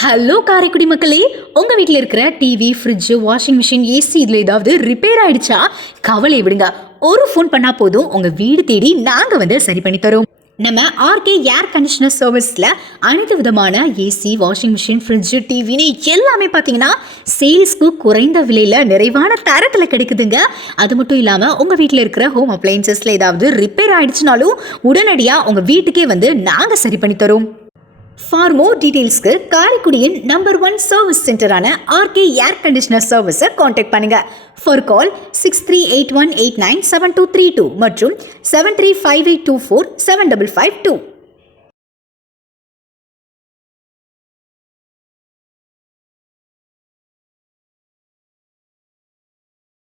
Hello Karaikudi மக்களே, உங்கள் வீட்டில் இருக்கிற TV, fridge, washing machine, AC இதில் ஏதாவது ரிப்பேர் ஆயிடுச்சா? கவலை விடுங்க. ஒரு ஃபோன் பண்ணால் போதும், உங்கள் வீடு தேடி நாங்கள் வந்து சரி பண்ணி தரோம். நம்ம ஆர்கே ஏர் கண்டிஷனர் சர்வீஸில் அனைத்து விதமான ஏசி, வாஷிங் மிஷின், ஃப்ரிட்ஜு, டிவின்னு எல்லாமே பார்த்தீங்கன்னா சேல்ஸ்க்கு குறைந்த விலையில் நிறைவான தரத்தில் கிடைக்குதுங்க. அது மட்டும் இல்லாமல் உங்கள் வீட்டில் இருக்கிற ஹோம் அப்ளையன்சஸில் ஏதாவது ரிப்பேர் ஆயிடுச்சுனாலும் உடனடியாக உங்கள் வீட்டுக்கே வந்து நாங்கள் சரி பண்ணி தரோம். ஃபார் மோர் டீடைல்ஸ்க்கு காரைக்குடியின் நம்பர் 1 சர்வீஸ் சென்டரான ஆர்கே ஏர் கண்டிஷனர் சர்வீஸை காண்டாக்ட் பண்ணுங்க. ஃபார் கால் 6381897232 மற்றும் 7358247552.